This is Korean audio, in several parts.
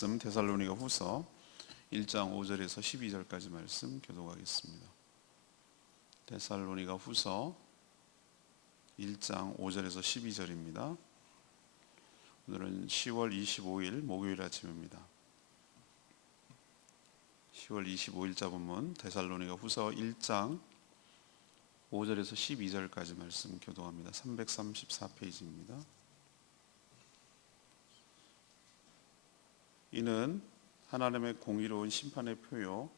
데살로니가 후서 1장 5절에서 12절까지 말씀 교독하겠습니다. 데살로니가 후서 1장 5절에서 12절입니다. 오늘은 10월 25일 목요일 아침입니다. 10월 25일자 본문 데살로니가 후서 1장 5절에서 12절까지 말씀 교독합니다. 334페이지입니다. 이는 하나님의 공의로운 심판의 표요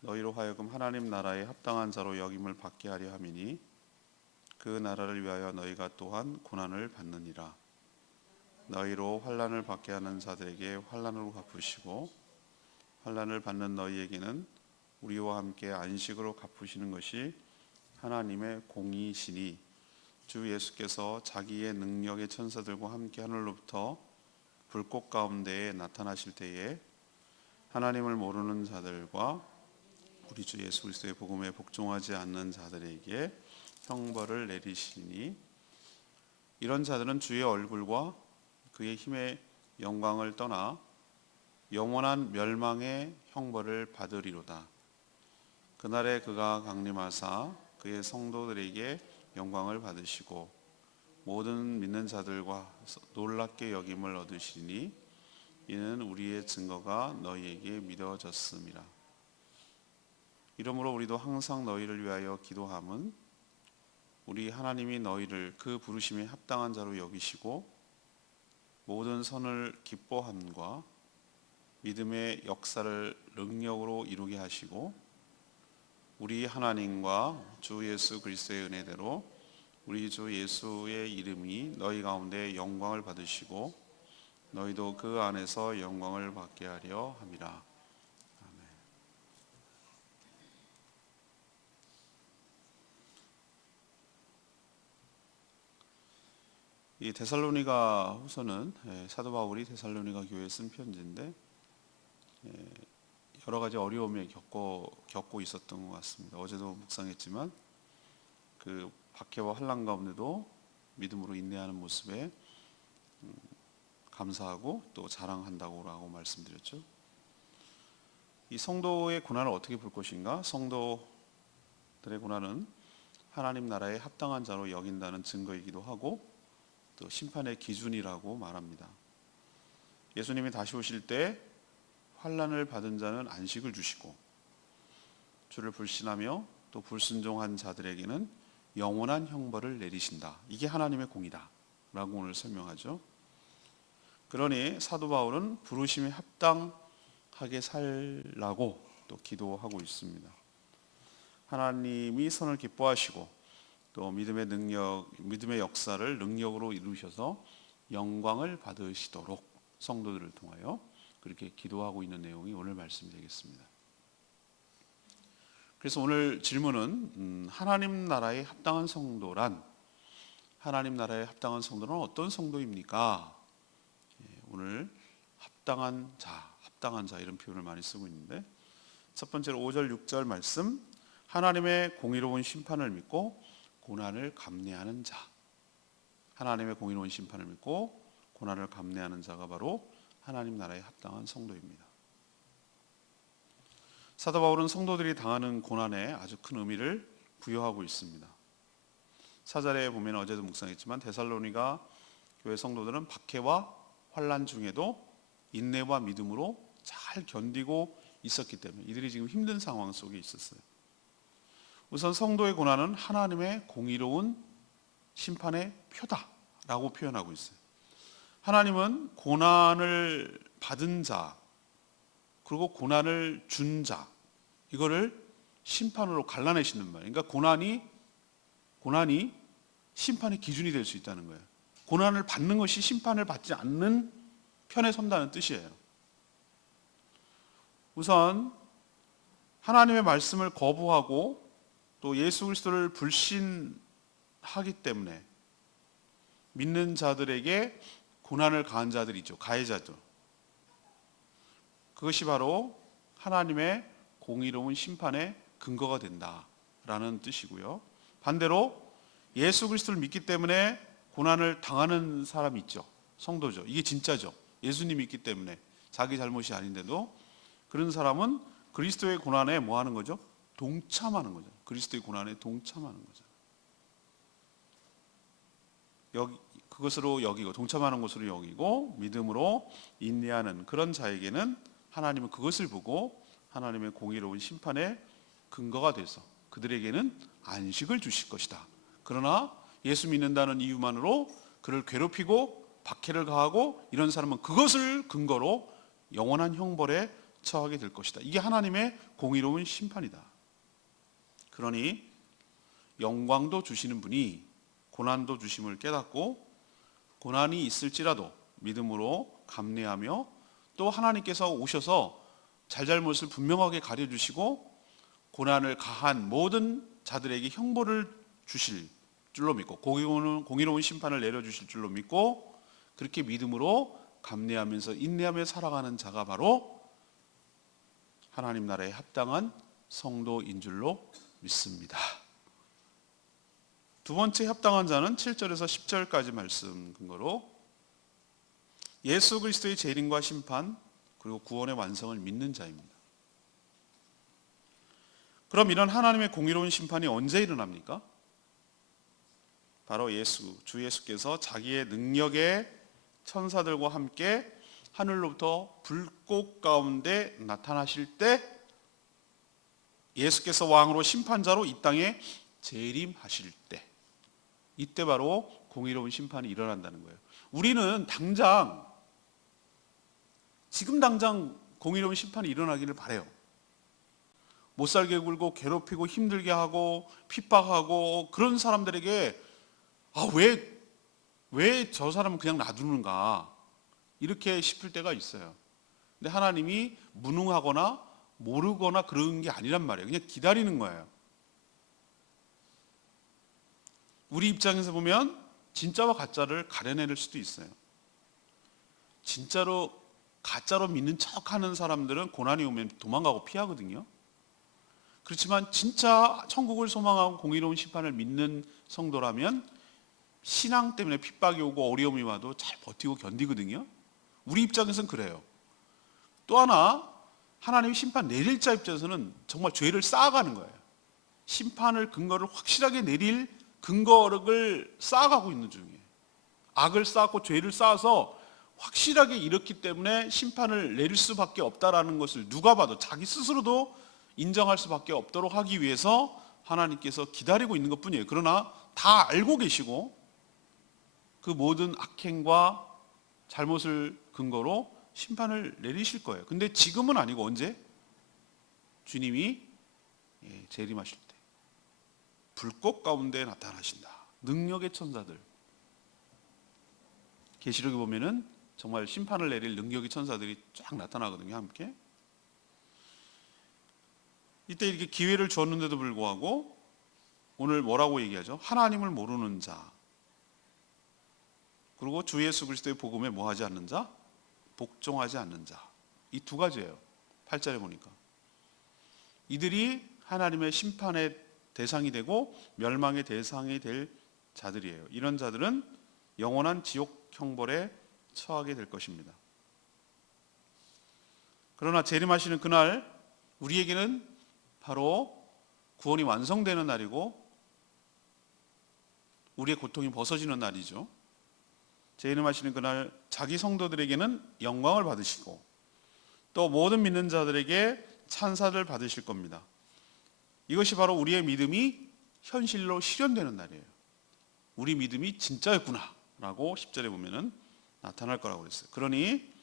너희로 하여금 하나님 나라에 합당한 자로 여김을 받게 하려 함이니 그 나라를 위하여 너희가 또한 고난을 받느니라. 너희로 환난을 받게 하는 자들에게 환난으로 갚으시고 환난을 받는 너희에게는 우리와 함께 안식으로 갚으시는 것이 하나님의 공의시니 주 예수께서 자기의 능력의 천사들과 함께 하늘로부터 불꽃 가운데에 나타나실 때에 하나님을 모르는 자들과 우리 주 예수 그리스도의 복음에 복종하지 않는 자들에게 형벌을 내리시니 이런 자들은 주의 얼굴과 그의 힘의 영광을 떠나 영원한 멸망의 형벌을 받으리로다. 그날에 그가 강림하사 그의 성도들에게 영광을 받으시고 모든 믿는 자들과 놀랍게 여김을 얻으시니 이는 우리의 증거가 너희에게 믿어졌음이라. 이러므로 우리도 항상 너희를 위하여 기도함은 우리 하나님이 너희를 그 부르심에 합당한 자로 여기시고 모든 선을 기뻐함과 믿음의 역사를 능력으로 이루게 하시고 우리 하나님과 주 예수 그리스도의 은혜대로 우리 주 예수의 이름이 너희 가운데 영광을 받으시고 너희도 그 안에서 영광을 받게 하려 함이라. 아멘. 이 데살로니가 후서는 사도 바울이 데살로니가 교회에 쓴 편지인데 여러 가지 어려움에 겪고 있었던 것 같습니다. 어제도 묵상했지만 그 박해와 환난 가운데도 믿음으로 인내하는 모습에 감사하고 또 자랑한다고 말씀드렸죠. 이 성도의 고난을 어떻게 볼 것인가? 성도들의 고난은 하나님 나라에 합당한 자로 여긴다는 증거이기도 하고 또 심판의 기준이라고 말합니다. 예수님이 다시 오실 때 환난을 받은 자는 안식을 주시고 주를 불신하며 또 불순종한 자들에게는 영원한 형벌을 내리신다. 이게 하나님의 공이다 라고 오늘 설명하죠. 그러니 사도 바울은 부르심에 합당하게 살라고 또 기도하고 있습니다. 하나님이 선을 기뻐하시고 또 믿음의 역사를 능력으로 이루셔서 영광을 받으시도록 성도들을 통하여 그렇게 기도하고 있는 내용이 오늘 말씀이 되겠습니다. 그래서 오늘 질문은 하나님 나라에 합당한 성도란 어떤 성도입니까? 오늘 합당한 자 이런 표현을 많이 쓰고 있는데 첫 번째로 5절 6절 말씀 하나님의 공의로운 심판을 믿고 고난을 감내하는 자. 하나님의 공의로운 심판을 믿고 고난을 감내하는 자가 바로 하나님 나라에 합당한 성도입니다. 사도 바울은 성도들이 당하는 고난에 아주 큰 의미를 부여하고 있습니다. 4절에 보면 어제도 묵상했지만 데살로니가 교회 성도들은 박해와 환난 중에도 인내와 믿음으로 잘 견디고 있었기 때문에 이들이 지금 힘든 상황 속에 있었어요. 우선 성도의 고난은 하나님의 공의로운 심판의 표다라고 표현하고 있어요. 하나님은 고난을 받은 자 그리고 고난을 준 자 이거를 심판으로 갈라내시는 말이에요. 그러니까 고난이 심판의 기준이 될 수 있다는 거예요. 고난을 받는 것이 심판을 받지 않는 편에 선다는 뜻이에요. 우선 하나님의 말씀을 거부하고 또 예수 그리스도를 불신하기 때문에 믿는 자들에게 고난을 가한 자들이죠. 가해자들. 그것이 바로 하나님의 공의로운 심판의 근거가 된다라는 뜻이고요. 반대로 예수 그리스도를 믿기 때문에 고난을 당하는 사람이 있죠. 성도죠. 이게 진짜죠. 예수님이 있기 때문에 자기 잘못이 아닌데도 그런 사람은 그리스도의 고난에 뭐 하는 거죠? 동참하는 거죠. 그리스도의 고난에 동참하는 거죠. 그것으로 여기고 동참하는 것으로 여기고 믿음으로 인내하는 그런 자에게는 하나님은 그것을 보고 하나님의 공의로운 심판의 근거가 돼서 그들에게는 안식을 주실 것이다. 그러나 예수 믿는다는 이유만으로 그를 괴롭히고 박해를 가하고 이런 사람은 그것을 근거로 영원한 형벌에 처하게 될 것이다. 이게 하나님의 공의로운 심판이다. 그러니 영광도 주시는 분이 고난도 주심을 깨닫고 고난이 있을지라도 믿음으로 감내하며 또 하나님께서 오셔서 잘잘못을 분명하게 가려주시고 고난을 가한 모든 자들에게 형벌을 주실 줄로 믿고 공의로운 심판을 내려주실 줄로 믿고 그렇게 믿음으로 감내하면서 인내하며 살아가는 자가 바로 하나님 나라에 합당한 성도인 줄로 믿습니다. 두 번째 합당한 자는 7절에서 10절까지 말씀 근거로 예수 그리스도의 재림과 심판 그리고 구원의 완성을 믿는 자입니다. 그럼 이런 하나님의 공의로운 심판이 언제 일어납니까? 바로 주 예수께서 자기의 능력의 천사들과 함께 하늘로부터 불꽃 가운데 나타나실 때 예수께서 왕으로 심판자로 이 땅에 재림하실 때 이때 바로 공의로운 심판이 일어난다는 거예요. 우리는 지금 당장 공의로운 심판이 일어나기를 바라요. 못살게 굴고 괴롭히고 힘들게 하고 핍박하고 그런 사람들에게 왜 저 사람은 그냥 놔두는가 이렇게 싶을 때가 있어요. 근데 하나님이 무능하거나 모르거나 그런 게 아니란 말이에요. 그냥 기다리는 거예요. 우리 입장에서 보면 진짜와 가짜를 가려낼 수도 있어요. 진짜로 가짜로 믿는 척하는 사람들은 고난이 오면 도망가고 피하거든요. 그렇지만 진짜 천국을 소망하고 공의로운 심판을 믿는 성도라면 신앙 때문에 핍박이 오고 어려움이 와도 잘 버티고 견디거든요. 우리 입장에서는 그래요. 또 하나 하나님이 심판 내릴 자 입장에서는 정말 죄를 쌓아가는 거예요. 심판을 근거를 확실하게 내릴 근거를 쌓아가고 있는 중이에요. 악을 쌓고 죄를 쌓아서 확실하게 일었기 때문에 심판을 내릴 수밖에 없다라는 것을 누가 봐도 자기 스스로도 인정할 수밖에 없도록 하기 위해서 하나님께서 기다리고 있는 것뿐이에요. 그러나 다 알고 계시고 그 모든 악행과 잘못을 근거로 심판을 내리실 거예요. 근데 지금은 아니고 언제? 주님이 재림하실 때 불꽃 가운데 나타나신다. 능력의 천사들. 계시록에 보면은 정말 심판을 내릴 능력의 천사들이 쫙 나타나거든요. 함께. 이때 이렇게 기회를 주었는데도 불구하고 오늘 뭐라고 얘기하죠? 하나님을 모르는 자. 그리고 주 예수 그리스도의 복음에 뭐 하지 않는 자? 복종하지 않는 자. 이 두 가지예요. 8절에 보니까. 이들이 하나님의 심판의 대상이 되고 멸망의 대상이 될 자들이에요. 이런 자들은 영원한 지옥 형벌에 처하게 될 것입니다. 그러나 재림하시는 그날 우리에게는 바로 구원이 완성되는 날이고 우리의 고통이 벗어지는 날이죠. 재림하시는 그날 자기 성도들에게는 영광을 받으시고 또 모든 믿는 자들에게 찬사를 받으실 겁니다. 이것이 바로 우리의 믿음이 현실로 실현되는 날이에요. 우리 믿음이 진짜였구나 라고 10절에 보면은 나타날 거라고 그랬어요. 그러니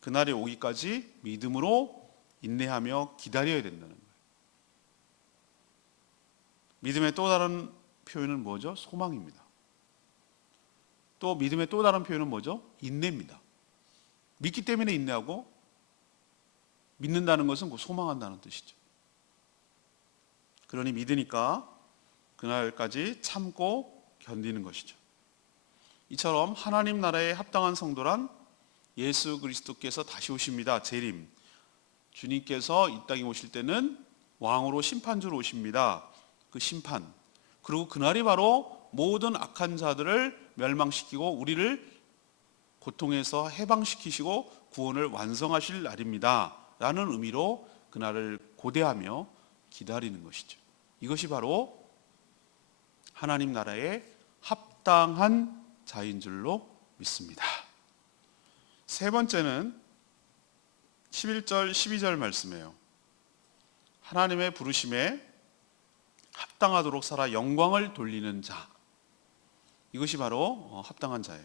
그날이 오기까지 믿음으로 인내하며 기다려야 된다는 거예요. 믿음의 또 다른 표현은 뭐죠? 소망입니다. 또 믿음의 또 다른 표현은 뭐죠? 인내입니다. 믿기 때문에 인내하고 믿는다는 것은 곧 소망한다는 뜻이죠. 그러니 믿으니까 그날까지 참고 견디는 것이죠. 이처럼 하나님 나라에 합당한 성도란 예수 그리스도께서 다시 오십니다. 재림. 주님께서 이 땅에 오실 때는 왕으로 심판주로 오십니다. 그 심판. 그리고 그날이 바로 모든 악한 자들을 멸망시키고 우리를 고통에서 해방시키시고 구원을 완성하실 날입니다 라는 의미로 그날을 고대하며 기다리는 것이죠. 이것이 바로 하나님 나라에 합당한 자인 줄로 믿습니다. 세 번째는 11절 12절 말씀이에요. 하나님의 부르심에 합당하도록 살아 영광을 돌리는 자, 이것이 바로 합당한 자예요.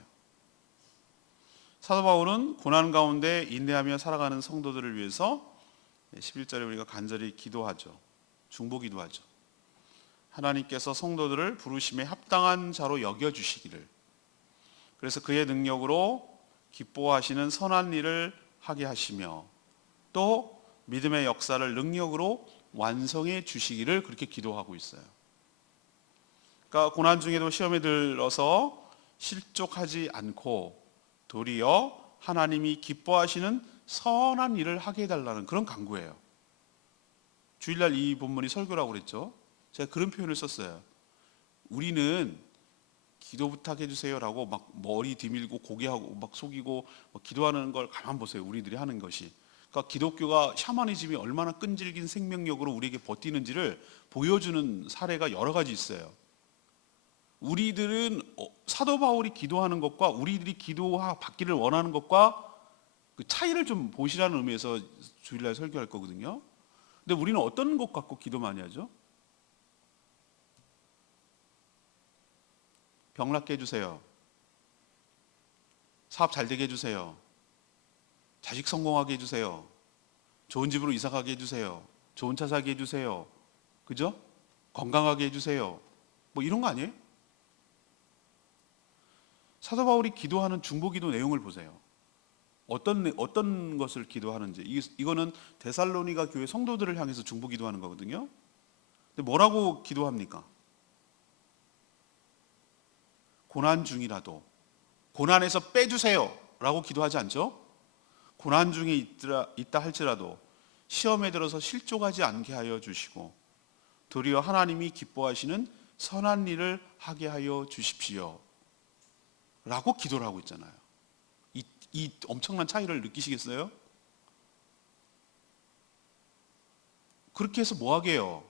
사도 바울은 고난 가운데 인내하며 살아가는 성도들을 위해서 11절에 우리가 간절히 기도하죠. 중보기도하죠. 하나님께서 성도들을 부르심에 합당한 자로 여겨주시기를, 그래서 그의 능력으로 기뻐하시는 선한 일을 하게 하시며 또 믿음의 역사를 능력으로 완성해 주시기를 그렇게 기도하고 있어요. 그러니까 고난 중에도 시험에 들어서 실족하지 않고 도리어 하나님이 기뻐하시는 선한 일을 하게 해달라는 그런 간구예요. 주일날 이 본문이 설교라고 그랬죠. 제가 그런 표현을 썼어요. 우리는 기도 부탁해 주세요라고 막 머리 뒤밀고 고개하고 막 속이고 막 기도하는 걸 가만 보세요. 우리들이 하는 것이. 그러니까 기독교가 샤머니즘이 얼마나 끈질긴 생명력으로 우리에게 버티는지를 보여주는 사례가 여러 가지 있어요. 우리들은 사도 바울이 기도하는 것과 우리들이 기도받기를 원하는 것과 그 차이를 좀 보시라는 의미에서 주일날 설교할 거거든요. 근데 우리는 어떤 것 갖고 기도 많이 하죠? 병 낫게 해주세요. 사업 잘 되게 해주세요. 자식 성공하게 해주세요. 좋은 집으로 이사 가게 해주세요. 좋은 차 사게 해주세요. 그죠? 건강하게 해주세요. 뭐 이런 거 아니에요? 사도 바울이 기도하는 중보기도 내용을 보세요. 어떤 것을 기도하는지. 이거는 데살로니가 교회 성도들을 향해서 중보기도하는 거거든요. 근데 뭐라고 기도합니까? 고난 중이라도 고난에서 빼주세요 라고 기도하지 않죠? 고난 중에 있다 할지라도 시험에 들어서 실족하지 않게 하여 주시고 도리어 하나님이 기뻐하시는 선한 일을 하게 하여 주십시오 라고 기도를 하고 있잖아요. 이 엄청난 차이를 느끼시겠어요? 그렇게 해서 뭐 하게요?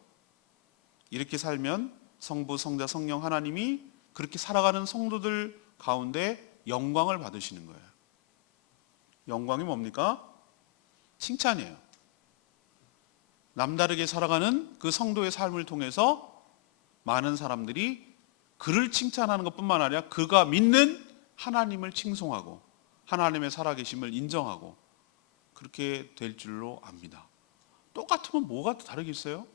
이렇게 살면 성부, 성자, 성령 하나님이 그렇게 살아가는 성도들 가운데 영광을 받으시는 거예요. 영광이 뭡니까? 칭찬이에요. 남다르게 살아가는 그 성도의 삶을 통해서 많은 사람들이 그를 칭찬하는 것뿐만 아니라 그가 믿는 하나님을 칭송하고 하나님의 살아계심을 인정하고 그렇게 될 줄로 압니다. 똑같으면 뭐가 다르겠어요?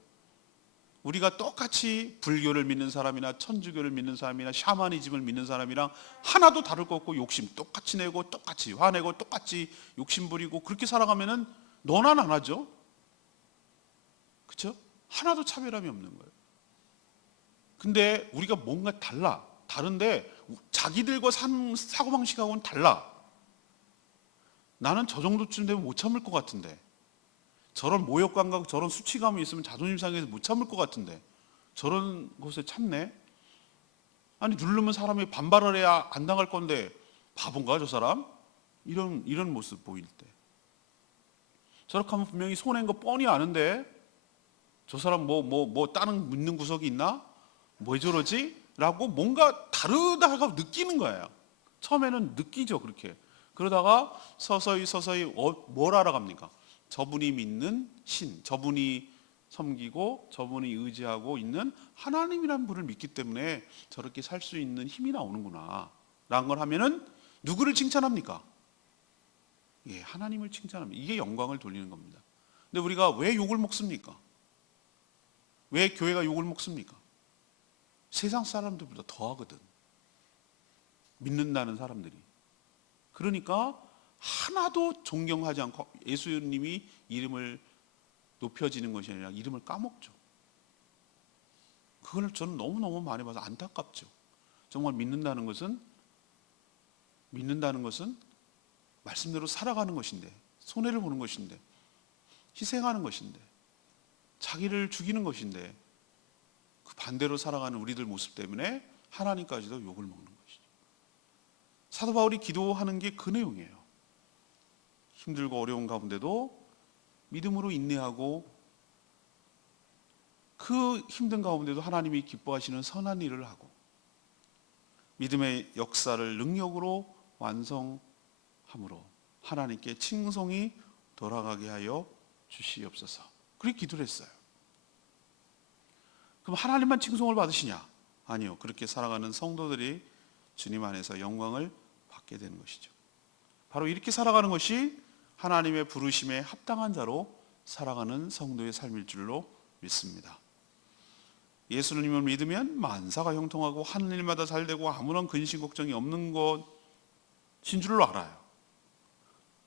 우리가 똑같이 불교를 믿는 사람이나 천주교를 믿는 사람이나 샤머니즘을 믿는 사람이랑 하나도 다를 거 없고 욕심 똑같이 내고 똑같이 화내고 똑같이 욕심 부리고 그렇게 살아가면은 너나 나나죠? 그렇죠? 하나도 차별함이 없는 거예요. 근데 우리가 뭔가 다른데 자기들과 사고방식하고는 달라. 나는 저 정도쯤 되면 못 참을 것 같은데, 저런 모욕감과 저런 수치감이 있으면 자존심 상해서 못 참을 것 같은데 저런 곳에 참네? 아니 누르면 사람이 반발을 해야 안 당할 건데 바본가 저 사람? 이런 모습 보일 때 저렇게 하면 분명히 손해인 거 뻔히 아는데 저 사람 뭐 다른 묻는 구석이 있나? 왜 저러지? 라고 뭔가 다르다고 느끼는 거예요. 처음에는 느끼죠 그렇게. 그러다가 서서히 뭘 알아갑니까? 저분이 믿는 신, 저분이 섬기고 저분이 의지하고 있는 하나님이라는 분을 믿기 때문에 저렇게 살 수 있는 힘이 나오는구나 라는 걸 하면은 누구를 칭찬합니까? 예, 하나님을 칭찬합니다. 이게 영광을 돌리는 겁니다. 근데 우리가 왜 욕을 먹습니까? 왜 교회가 욕을 먹습니까? 세상 사람들보다 더 하거든. 믿는다는 사람들이. 그러니까 하나도 존경하지 않고 예수님이 이름을 높여지는 것이 아니라 이름을 까먹죠. 그걸 저는 너무너무 많이 봐서 안타깝죠. 정말 믿는다는 것은 말씀대로 살아가는 것인데, 손해를 보는 것인데, 희생하는 것인데, 자기를 죽이는 것인데, 그 반대로 살아가는 우리들 모습 때문에 하나님까지도 욕을 먹는 것이죠. 사도 바울이 기도하는 게 그 내용이에요. 힘들고 어려운 가운데도 믿음으로 인내하고 그 힘든 가운데도 하나님이 기뻐하시는 선한 일을 하고 믿음의 역사를 능력으로 완성함으로 하나님께 칭송이 돌아가게 하여 주시옵소서. 그렇게 기도를 했어요. 그럼 하나님만 칭송을 받으시냐? 아니요. 그렇게 살아가는 성도들이 주님 안에서 영광을 받게 되는 것이죠. 바로 이렇게 살아가는 것이 하나님의 부르심에 합당한 자로 살아가는 성도의 삶일 줄로 믿습니다. 예수님을 믿으면 만사가 형통하고 하는 일마다 잘되고 아무런 근심 걱정이 없는 것인 줄로 알아요.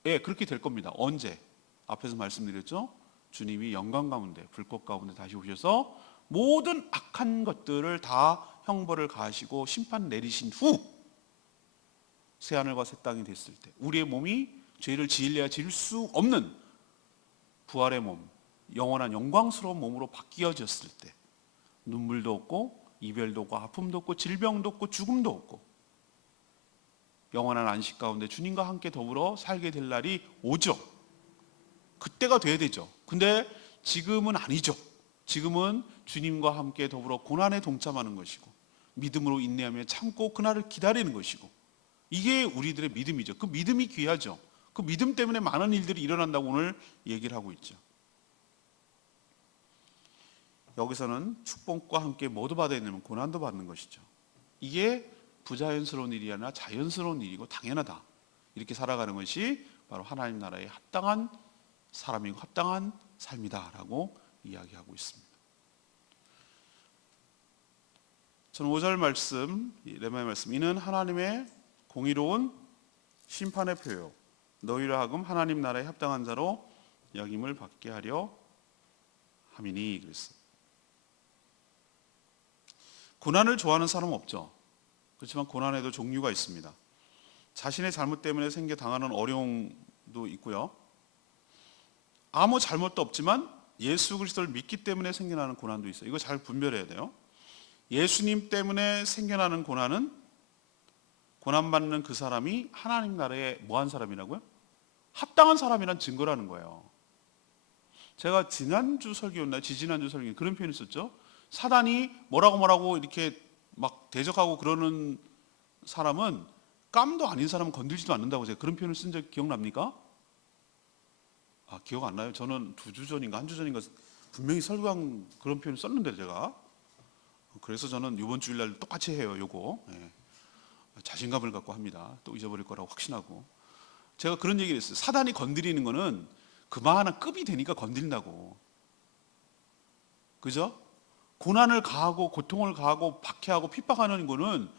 예, 그렇게 될 겁니다. 언제? 앞에서 말씀드렸죠? 주님이 영광 가운데, 불꽃 가운데 다시 오셔서 모든 악한 것들을 다 형벌을 가하시고 심판 내리신 후 새하늘과 새 땅이 됐을 때 우리의 몸이 죄를 지으려야 지을 수 없는 부활의 몸, 영원한 영광스러운 몸으로 바뀌어졌을 때 눈물도 없고 이별도 없고 아픔도 없고 질병도 없고 죽음도 없고 영원한 안식 가운데 주님과 함께 더불어 살게 될 날이 오죠. 그때가 돼야 되죠. 근데 지금은 아니죠. 지금은 주님과 함께 더불어 고난에 동참하는 것이고 믿음으로 인내하며 참고 그날을 기다리는 것이고 이게 우리들의 믿음이죠. 그 믿음이 귀하죠. 그 믿음 때문에 많은 일들이 일어난다고 오늘 얘기를 하고 있죠. 여기서는 축복과 함께 뭐도 받아야 되냐면 고난도 받는 것이죠. 이게 부자연스러운 일이 아니라 자연스러운 일이고 당연하다. 이렇게 살아가는 것이 바로 하나님 나라에 합당한 사람이고 합당한 삶이다라고 이야기하고 있습니다. 저는 5절 말씀, 레마의 말씀, 이는 하나님의 공의로운 심판의 표요 너희로 하여금 하나님 나라에 합당한 자로 여김을 받게 하려 함이니 그랬어요. 고난을 좋아하는 사람은 없죠. 그렇지만 고난에도 종류가 있습니다. 자신의 잘못 때문에 생겨 당하는 어려움도 있고요. 아무 잘못도 없지만 예수 그리스도를 믿기 때문에 생겨나는 고난도 있어요. 이거 잘 분별해야 돼요. 예수님 때문에 생겨나는 고난은 고난받는 그 사람이 하나님 나라에 뭐한 사람이라고요? 합당한 사람이란 증거라는 거예요. 제가 지난주 설교였나요? 지지난주 설교에 그런 표현을 썼죠. 사단이 뭐라고 이렇게 막 대적하고 그러는 사람은 깜도 아닌 사람은 건들지도 않는다고 제가 그런 표현을 쓴 적 기억납니까? 아, 기억 안 나요? 저는 2주 전인가 1주 전인가 분명히 설교한 그런 표현을 썼는데 제가 그래서 저는 이번 주일날 똑같이 해요. 요거 예. 자신감을 갖고 합니다. 또 잊어버릴 거라고 확신하고 제가 그런 얘기를 했어요. 사단이 건드리는 거는 그만한 급이 되니까 건드린다고. 그죠? 고난을 가하고 고통을 가하고 박해하고 핍박하는 거는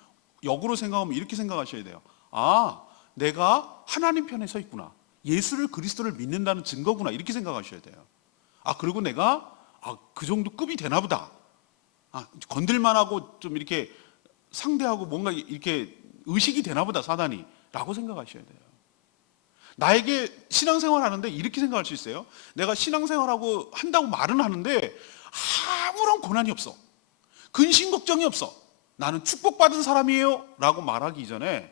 역으로 생각하면 이렇게 생각하셔야 돼요. 아, 내가 하나님 편에 서 있구나. 예수를 그리스도를 믿는다는 증거구나. 이렇게 생각하셔야 돼요. 아, 그리고 내가 그 정도 급이 되나 보다. 건들만하고 좀 이렇게 상대하고 뭔가 이렇게 의식이 되나 보다 사단이 라고 생각하셔야 돼요. 나에게 신앙생활 하는데 이렇게 생각할 수 있어요. 내가 신앙생활하고 한다고 말은 하는데 아무런 고난이 없어. 근심 걱정이 없어. 나는 축복받은 사람이에요 라고 말하기 이전에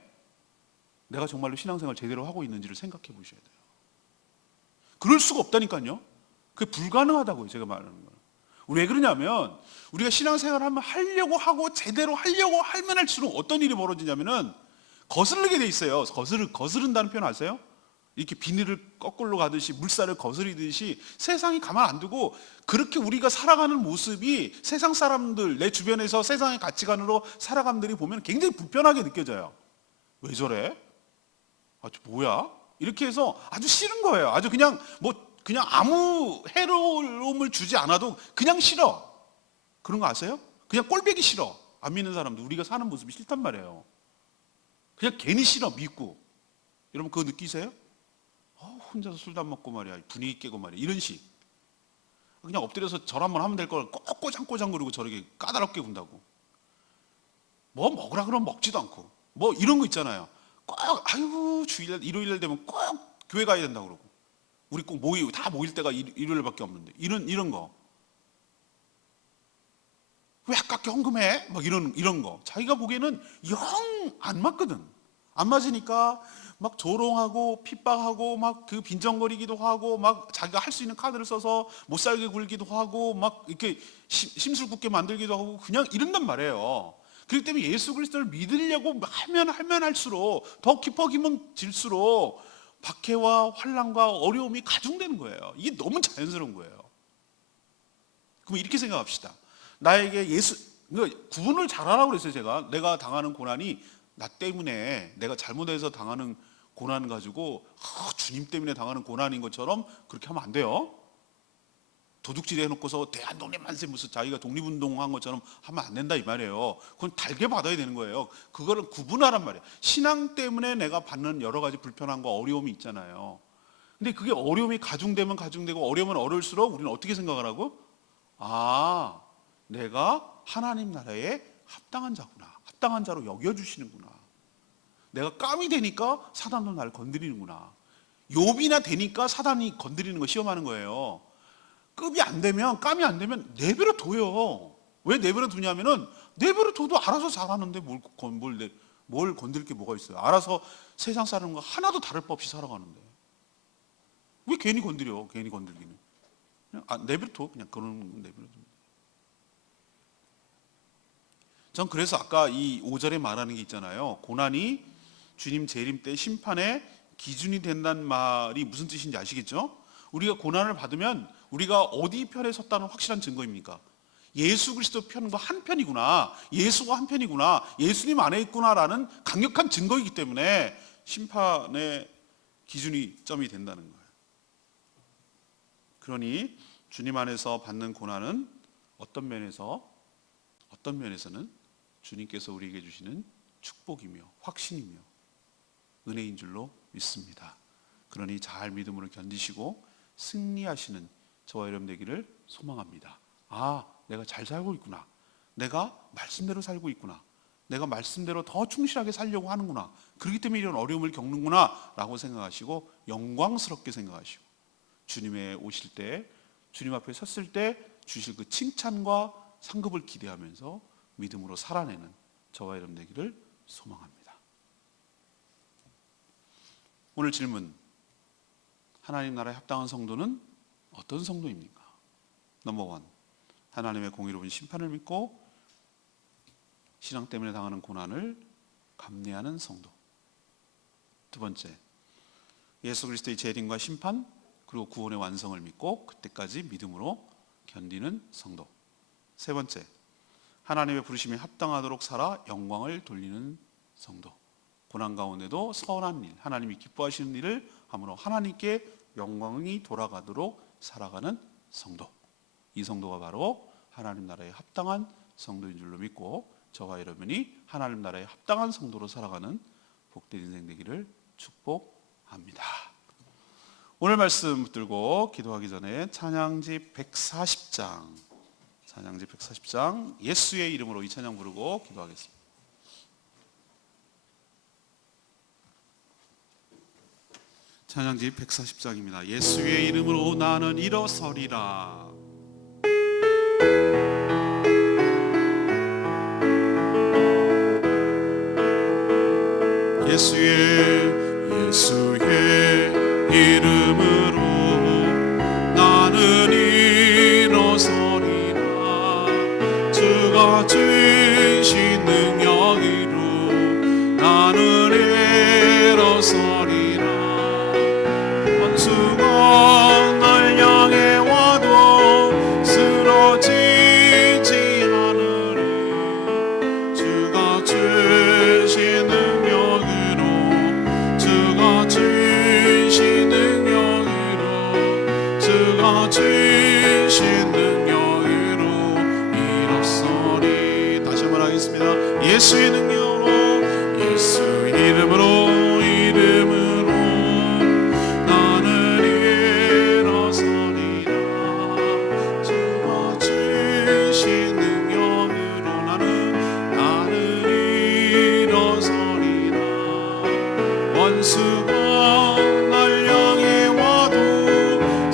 내가 정말로 신앙생활 제대로 하고 있는지를 생각해 보셔야 돼요. 그럴 수가 없다니까요. 그게 불가능하다고요. 제가 말하는 거예요. 왜 그러냐면 우리가 신앙생활을 하려고 하고 제대로 하려고 하면 할수록 어떤 일이 벌어지냐면은 거스르게 돼 있어요. 거스른다는 표현 아세요? 이렇게 비닐을 거꾸로 가듯이 물살을 거스리듯이 세상이 가만 안 두고 그렇게 우리가 살아가는 모습이 세상 사람들 내 주변에서 세상의 가치관으로 살아가는 들이 보면 굉장히 불편하게 느껴져요. 왜 저래? 뭐야? 이렇게 해서 아주 싫은 거예요. 아주 그냥 아무 해로움을 주지 않아도 그냥 싫어. 그런 거 아세요? 그냥 꼴보기 싫어. 안 믿는 사람도 우리가 사는 모습이 싫단 말이에요. 그냥 괜히 싫어 믿고. 여러분 그거 느끼세요? 혼자서 술도 안 먹고 말이야 분위기 깨고 말이야 이런 식. 그냥 엎드려서 절 한번 하면 될 걸 꼭 꼬장꼬장거리고 저렇게 까다롭게 군다고. 뭐 먹으라 그러면 먹지도 않고 뭐 이런 거 있잖아요. 꼭 주일날 일요일 되면 꼭 교회 가야 된다고 그러고 우리 꼭 다 모일 때가 일요일밖에 없는데 이런 거. 왜 아깝게 헌금해? 막 이런 거. 자기가 보기에는 영 안 맞거든. 안 맞으니까 막 조롱하고 핍박하고 막 그 빈정거리기도 하고 막 자기가 할 수 있는 카드를 써서 못 살게 굴기도 하고 막 이렇게 심술궂게 만들기도 하고 그냥 이런단 말이에요. 그렇기 때문에 예수 그리스도를 믿으려고 하면 할수록 더 깊어지면 질수록 박해와 환난과 어려움이 가중되는 거예요. 이게 너무 자연스러운 거예요. 그럼 이렇게 생각합시다. 나에게 구분을 잘하라고 그랬어요. 내가 당하는 고난이 나 때문에, 내가 잘못해서 당하는 고난 가지고 주님 때문에 당하는 고난인 것처럼 그렇게 하면 안 돼요. 도둑질 해놓고서 대한독립 만세 무슨 자기가 독립운동한 것처럼 하면 안 된다 이 말이에요. 그건 달게 받아야 되는 거예요. 그거를 구분하란 말이에요. 신앙 때문에 내가 받는 여러 가지 불편함과 어려움이 있잖아요. 근데 그게 어려움이 가중되면 가중되고 어려우면 어려울수록 우리는 어떻게 생각을 하고, 아, 내가 하나님 나라에 합당한 자구나, 합당한 자로 여겨주시는구나, 내가 깜이 되니까 사단도 나를 건드리는구나, 욥이나 되니까 사단이 건드리는 거 시험하는 거예요. 급이 안 되면, 깜이 안 되면 내버려 둬요. 왜 내버려 두냐면은 내버려 둬도 알아서 잘하는데 뭘 건들 게 뭐가 있어요. 알아서 세상 사는 거 하나도 다를 바 없이 살아가는데 왜 괜히 건드려. 괜히 건들기는 그냥 내버려 둬. 그냥 그런 내버려 둬. 전 그래서 아까 이 5절에 말하는 게 있잖아요. 고난이 주님 재림 때 심판의 기준이 된다는 말이 무슨 뜻인지 아시겠죠? 우리가 고난을 받으면 우리가 어디 편에 섰다는 확실한 증거입니까? 예수 그리스도 편과 한 편이구나, 예수가 한 편이구나, 예수님 안에 있구나라는 강력한 증거이기 때문에 심판의 기준이 점이 된다는 거예요. 그러니 주님 안에서 받는 고난은 어떤 면에서는 주님께서 우리에게 주시는 축복이며 확신이며 은혜인 줄로 믿습니다. 그러니 잘 믿음으로 견디시고 승리하시는 저와 여러분 되기를 소망합니다. 아, 내가 잘 살고 있구나, 내가 말씀대로 살고 있구나, 내가 말씀대로 더 충실하게 살려고 하는구나, 그렇기 때문에 이런 어려움을 겪는구나 라고 생각하시고 영광스럽게 생각하시고 주님의 오실 때, 주님 앞에 섰을 때 주실 그 칭찬과 상급을 기대하면서 믿음으로 살아내는 저와 여러분 되기를 소망합니다. 오늘 질문, 하나님 나라에 합당한 성도는 어떤 성도입니까? 넘버 1, 하나님의 공의로운 심판을 믿고 신앙 때문에 당하는 고난을 감내하는 성도. 두 번째, 예수 그리스도의 재림과 심판 그리고 구원의 완성을 믿고 그때까지 믿음으로 견디는 성도. 세 번째, 하나님의 부르심에 합당하도록 살아 영광을 돌리는 성도. 고난 가운데도 선한 일, 하나님이 기뻐하시는 일을 함으로 하나님께 영광이 돌아가도록 살아가는 성도. 이 성도가 바로 하나님 나라에 합당한 성도인 줄로 믿고 저와 여러분이 하나님 나라에 합당한 성도로 살아가는 복된 인생 되기를 축복합니다. 오늘 말씀 붙들고 기도하기 전에 찬양지 140장 예수의 이름으로 이 찬양 부르고 기도하겠습니다. 찬양지 140장입니다. 예수의 이름으로 나는 일어서리라. 예수의 이름으로 나는 일어서리라. 주가 주신 능력으로 나는 일어서리라. 원수가 날 향해 와도 쓰러지지 않으리. 주가 주신 능력으로 주가 주신 능력으로 일어서리. 다시 한번 하겠습니다. 예수의 능력으로, 예수 이름으로 나는 일어서리라. 주가 주신 능력으로 나는 일어서리라. 원수가 날 향해 와도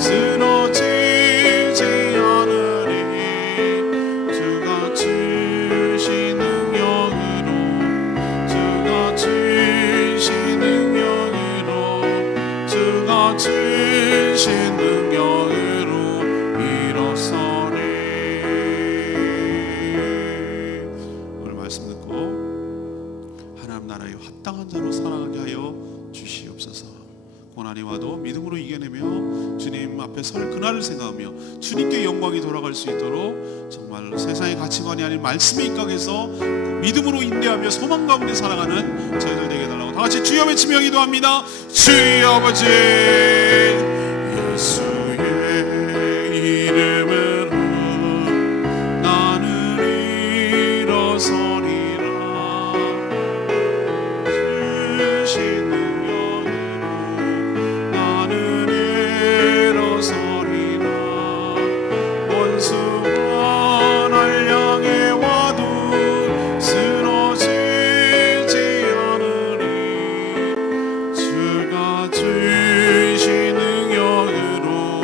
쓰러지지 않으리. 주가 주신 능력으로 주가 주신 앞에 설 그날을 생각하며 주님께 영광이 돌아갈 수 있도록 정말로 세상의 가치관이 아닌 말씀에 입각해서 믿음으로 인내하며 소망 가운데 살아가는 저희들 되게 해달라고 다 같이 주여 외치며 기도합니다. 주여 아버지 예수의 이름으로 나는 일어서리라. 주신 능력으로 나는 일어서리라. 원수가 날 향해 와도 쓰러지지 않으리. 주가 주신 능력으로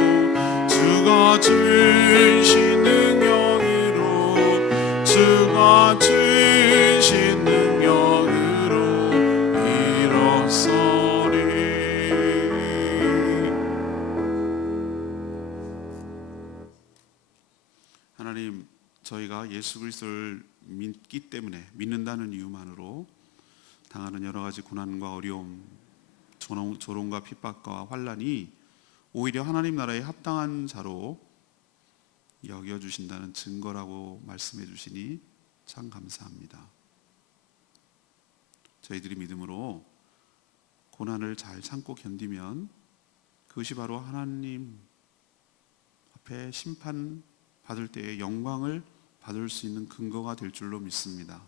주가 주신 능력으로 주가 주신 능력으로 일어서리. 하나님, 저희가 예수 그리스도를 믿기 때문에 믿는다는 이유만으로 당하는 여러 가지 고난과 어려움, 조롱과 핍박과 환난이 오히려 하나님 나라에 합당한 자로 여겨주신다는 증거라고 말씀해 주시니 참 감사합니다. 저희들이 믿음으로 고난을 잘 참고 견디면 그것이 바로 하나님 앞에 심판받을 때의 영광을 받을 수 있는 근거가 될 줄로 믿습니다.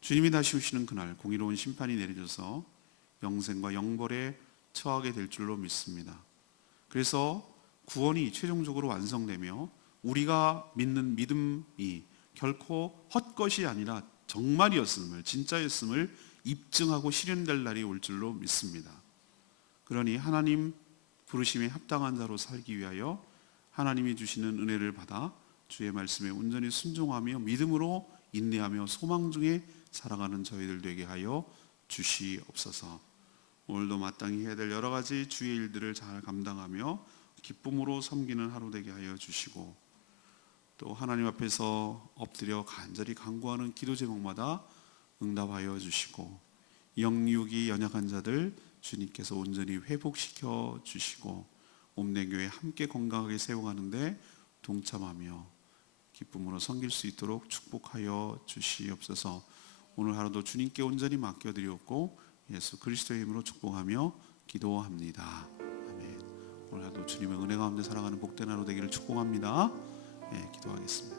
주님이 다시 오시는 그날 공의로운 심판이 내려져서 영생과 영벌에 처하게 될 줄로 믿습니다. 그래서 구원이 최종적으로 완성되며 우리가 믿는 믿음이 결코 헛것이 아니라 정말이었음을, 진짜였음을 입증하고 실현될 날이 올 줄로 믿습니다. 그러니 하나님 부르심에 합당한 자로 살기 위하여 하나님이 주시는 은혜를 받아 주의 말씀에 온전히 순종하며 믿음으로 인내하며 소망 중에 살아가는 저희들 되게 하여 주시옵소서. 오늘도 마땅히 해야 될 여러 가지 주의 일들을 잘 감당하며 기쁨으로 섬기는 하루 되게 하여 주시고, 또 하나님 앞에서 엎드려 간절히 간구하는 기도 제목마다 응답하여 주시고, 영육이 연약한 자들 주님께서 온전히 회복시켜 주시고, 옴내교회 함께 건강하게 세워가는데 동참하며 기쁨으로 섬길 수 있도록 축복하여 주시옵소서. 오늘 하루도 주님께 온전히 맡겨드리었고 예수 그리스도의 이름으로 축복하며 기도합니다. 아멘. 오늘 하루도 주님의 은혜 가운데 살아가는 복된 하루 되기를 축복합니다. 기도하겠습니다.